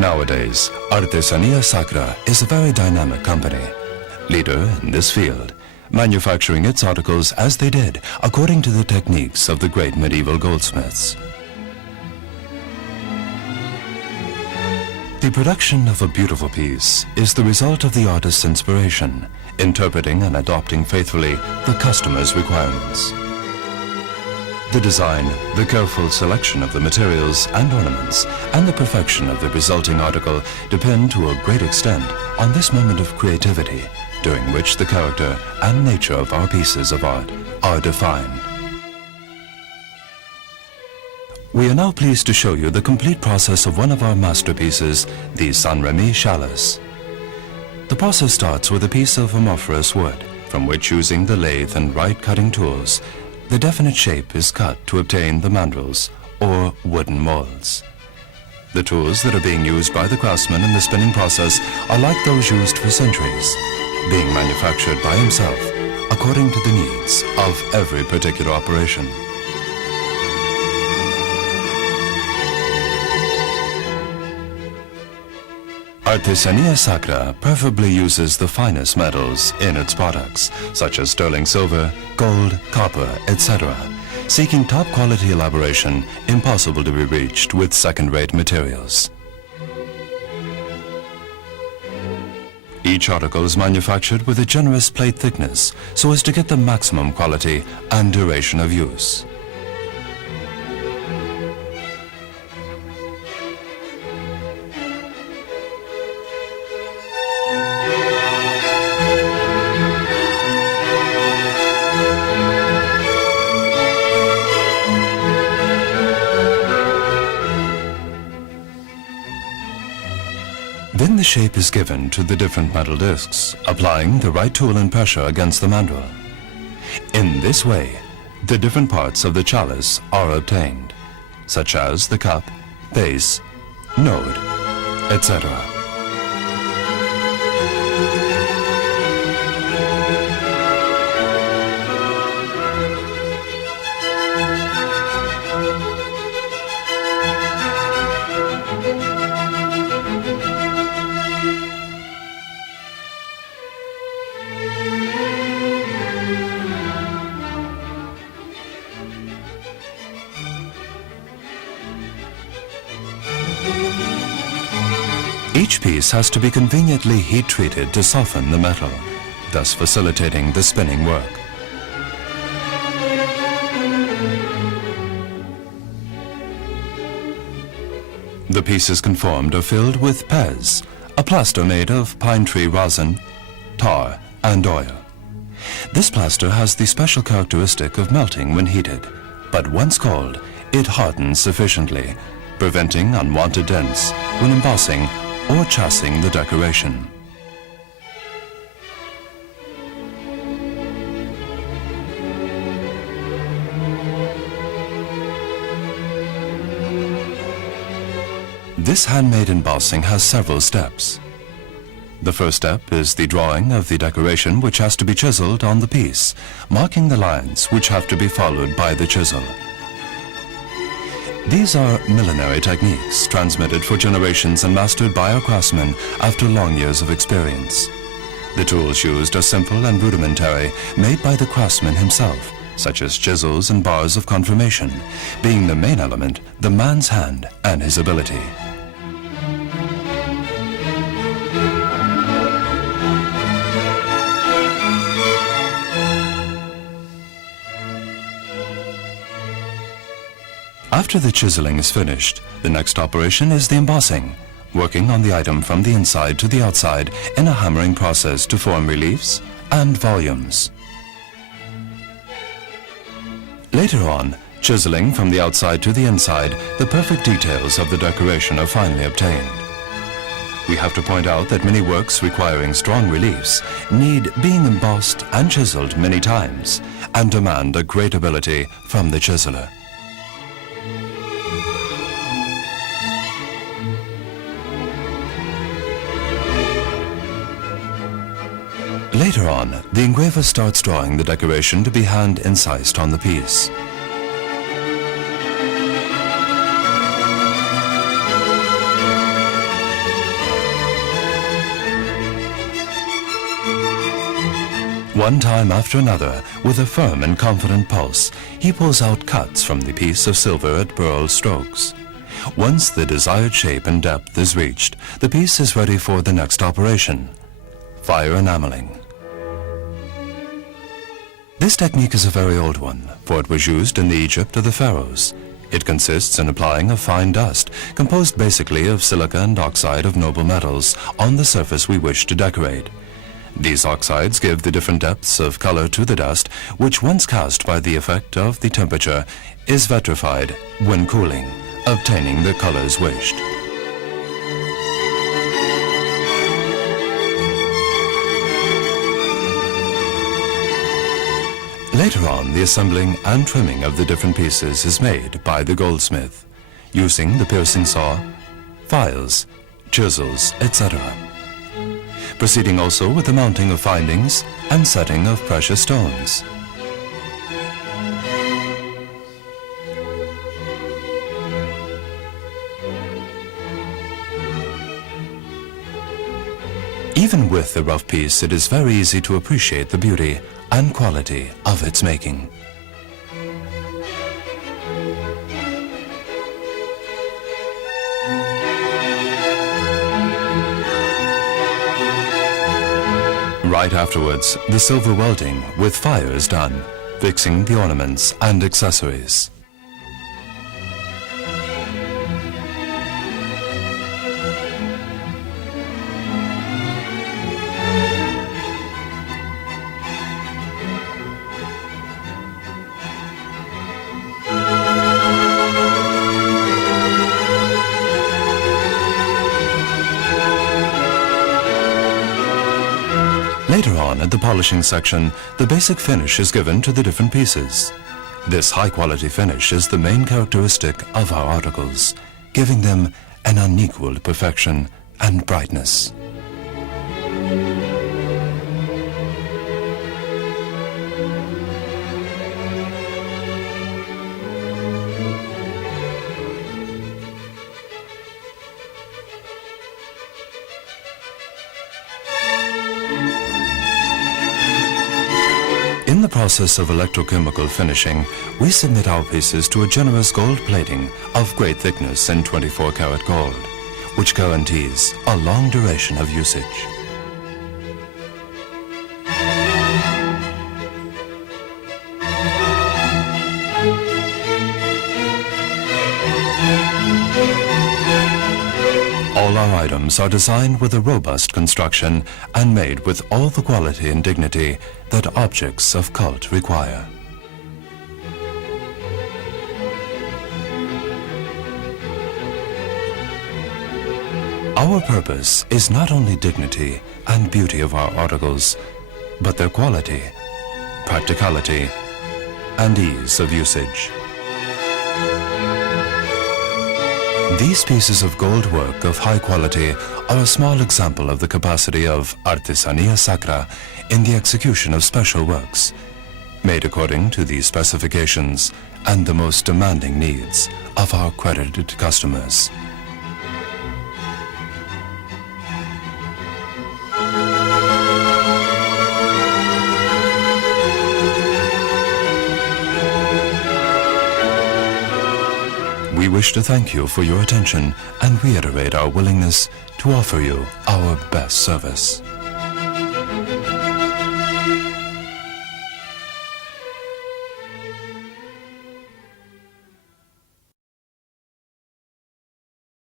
Nowadays, Artesania Sacra is a very dynamic company, leader in this field, manufacturing its articles as they did according to the techniques of the great medieval goldsmiths. The production of a beautiful piece is the result of the artist's inspiration, interpreting and adopting faithfully the customer's requirements. The design, the careful selection of the materials and ornaments, and the perfection of the resulting article depend to a great extent on this moment of creativity, during which the character and nature of our pieces of art are defined. We are now pleased to show you the complete process of one of our masterpieces, the Remy chalice. The process starts with a piece of amorphous wood, from which, using the lathe and right cutting tools, the definite shape is cut to obtain the mandrels, or wooden molds. The tools that are being used by the craftsman in the spinning process are like those used for centuries, being manufactured by himself according to the needs of every particular operation. Artesania Sacra preferably uses the finest metals in its products, such as sterling silver, gold, copper, etc., seeking top quality elaboration impossible to be reached with second-rate materials. Each article is manufactured with a generous plate thickness so as to get the maximum quality and duration of use. Then the shape is given to the different metal discs, applying the right tool and pressure against the mandrel. In this way, the different parts of the chalice are obtained, such as the cup, base, node, etc. Each piece has to be conveniently heat-treated to soften the metal, thus facilitating the spinning work. The pieces conformed are filled with pez, a plaster made of pine tree rosin, tar, and oil. This plaster has the special characteristic of melting when heated, but once cold, it hardens sufficiently, preventing unwanted dents when embossing or chasing the decoration. This handmade embossing has several steps. The first step is the drawing of the decoration, which has to be chiseled on the piece, marking the lines which have to be followed by the chisel. These are millinery techniques transmitted for generations and mastered by our craftsmen after long years of experience. The tools used are simple and rudimentary, made by the craftsman himself, such as chisels and bars of conformation, being the main element the man's hand and his ability. After the chiseling is finished, the next operation is the embossing, working on the item from the inside to the outside in a hammering process to form reliefs and volumes. Later on, chiseling from the outside to the inside, the perfect details of the decoration are finally obtained. We have to point out that many works requiring strong reliefs need being embossed and chiseled many times and demand a great ability from the chiseler. Later on, the engraver starts drawing the decoration to be hand incised on the piece. One time after another, with a firm and confident pulse, he pulls out cuts from the piece of silver at pearl strokes. Once the desired shape and depth is reached, the piece is ready for the next operation, fire enameling. This technique is a very old one, for it was used in the Egypt of the pharaohs. It consists in applying a fine dust, composed basically of silica and oxide of noble metals, on the surface we wish to decorate. These oxides give the different depths of color to the dust, which once cast by the effect of the temperature, is vitrified when cooling, obtaining the colors wished. Later on, the assembling and trimming of the different pieces is made by the goldsmith, using the piercing saw, files, chisels, etc. Proceeding also with the mounting of findings and setting of precious stones. Even with the rough piece, it is very easy to appreciate the beauty and quality of its making. Right afterwards, the silver welding with fire is done, fixing the ornaments and accessories. Later on, at the polishing section, the basic finish is given to the different pieces. This high-quality finish is the main characteristic of our articles, giving them an unequaled perfection and brightness. In the process of electrochemical finishing, we submit our pieces to a generous gold plating of great thickness in 24-karat gold, which guarantees a long duration of usage. All our items are designed with a robust construction and made with all the quality and dignity that objects of cult require. Our purpose is not only dignity and beauty of our articles, but their quality, practicality, and ease of usage. These pieces of gold work of high quality are a small example of the capacity of artesanía sacra in the execution of special works, made according to the specifications and the most demanding needs of our credited customers. We wish to thank you for your attention and reiterate our willingness to offer you our best service.